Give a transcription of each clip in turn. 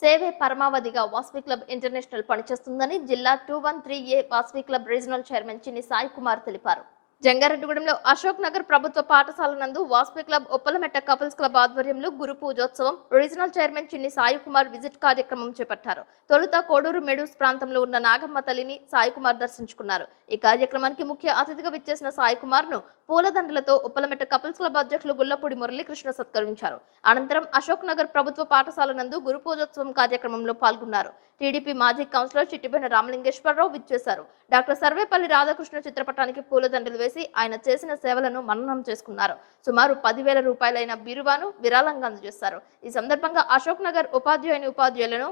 సేవే పరమావధిగా Vasavi club international పనిచేస్తుందని జిల్లా 213A Vasavi club regional chairman చిన్ని సాయి కుమార్ తెలిపారు. జంగారెడ్డిగూడెంలో అశోక్ నగర్ ప్రభుత్వ పాఠశాల నందు వాసవి క్లబ్ ఉప్పలమెట్ట కపుల్స్ క్లబ్ ఆధ్వర్యంలో గురు పూజోత్సవం రీజనల్ చైర్మన్ చిన్ని సాయి కుమార్ విజిట్ కార్యక్రమం చేపట్టారు. తొలుత కోడూరు మెడూస్ ప్రాంతంలో ఉన్న నాగమ్మ తల్లిని సాయి కుమార్ దర్శించుకున్నారు. ఈ కార్యక్రమానికి ముఖ్య అతిథిగా విచ్చేసిన సాయి కుమార్ ను పూలదండలతో ఉప్పలమెట్ట కపుల్స్ క్లబ్ అధ్యక్షులు గుల్లపూడి మురళీకృష్ణ సత్కరించారు. అనంతరం అశోక్ నగర్ ప్రభుత్వ పాఠశాల నందు గురు పూజోత్సవం కార్యక్రమంలో పాల్గొన్నారు. టీడీపీ మాజీ కౌన్సిలర్ చిట్టిబెన రామలింగేశ్వరరావు విచ్చేశారు. డాక్టర్ సర్వేపల్లి రాధాకృష్ణ చిత్రపటానికి పూలదండలు వేసి ఆయన చేసిన సేవలను మననం చేసుకున్నారు. సుమారు 10,000 రూపాయలైన బీరువాను విరాళంగా అందజేశారు. ఈ సందర్భంగా అశోక్ నగర్ ఉపాధ్యాయులను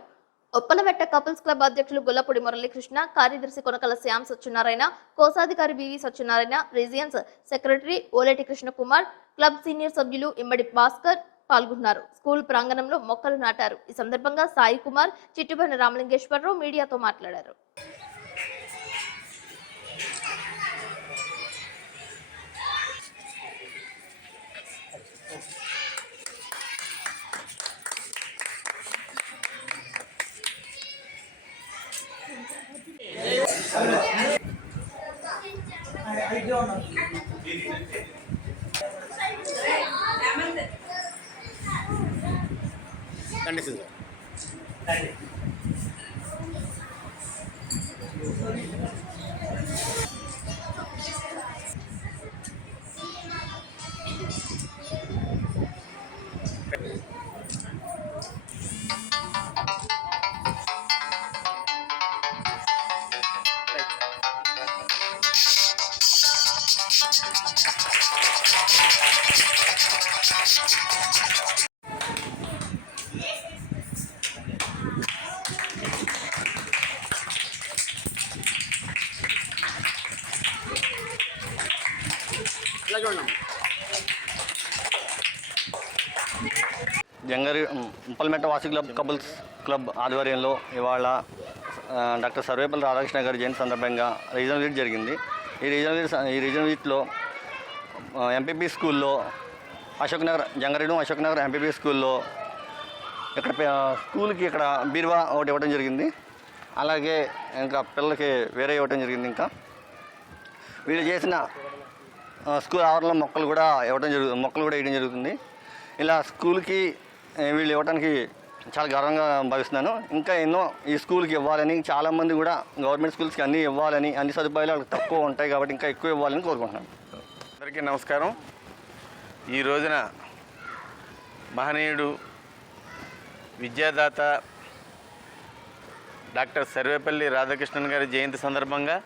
ఉప్పలమెట్ట కపుల్స్ క్లబ్ అధ్యక్షులు గుల్లపూడి మురళీకృష్ణ, కార్యదర్శి కొనకల శ్యామ్ సత్యనారాయణ, కోశాధికారి B V Satyanarayana, regions secretary Oleti Krishnakumar, club senior సభ్యులు ఇమ్మడి భాస్కర్ పాల్గొన్నారు. స్కూల్ ప్రాంగణంలో మొక్కలు నాటారు. ఈ సందర్భంగా సాయి కుమార్, చిట్టిబెన రామలింగేశ్వరరావు మీడియాతో మాట్లాడారు. ఉప్పలమెట్ట వాసవి క్లబ్ కపుల్స్ క్లబ్ ఆధ్వర్యంలో ఇవాళ డాక్టర్ సర్వేపల్లి రాధాకృష్ణ గారి జయంతి సందర్భంగా రీజనల్ విజిట్ జరిగింది. ఈ రీజనల్ విజిట్లో ఎంపీపీ స్కూల్లో అశోక్ నగర్ ఎంపీపీ స్కూల్లో ఇక్కడ స్కూల్కి ఇక్కడ బీరువా ఒకటి ఇవ్వడం జరిగింది. అలాగే ఇంకా పిల్లలకి వేరే ఇవ్వడం జరిగింది. ఇంకా వీళ్ళు చేసిన స్కూల్ ఆవరణలో మొక్కలు కూడా వేయడం జరుగుతుంది. ఇలా స్కూల్కి వీళ్ళు ఇవ్వడానికి చాలా గర్వంగా భావిస్తున్నాను. ఇంకా ఎన్నో ఈ స్కూల్కి ఇవ్వాలని, చాలామంది కూడా గవర్నమెంట్ స్కూల్స్కి అన్నీ ఇవ్వాలని, అన్ని సదుపాయాలు వాళ్ళకి తక్కువ ఉంటాయి కాబట్టి ఇంకా ఎక్కువ ఇవ్వాలని కోరుకుంటున్నాను. అందరికీ నమస్కారం. ఈ రోజున మహనీయుడు విద్యాదాత డాక్టర్ సర్వేపల్లి రాధాకృష్ణన్ గారి జయంతి సందర్భంగా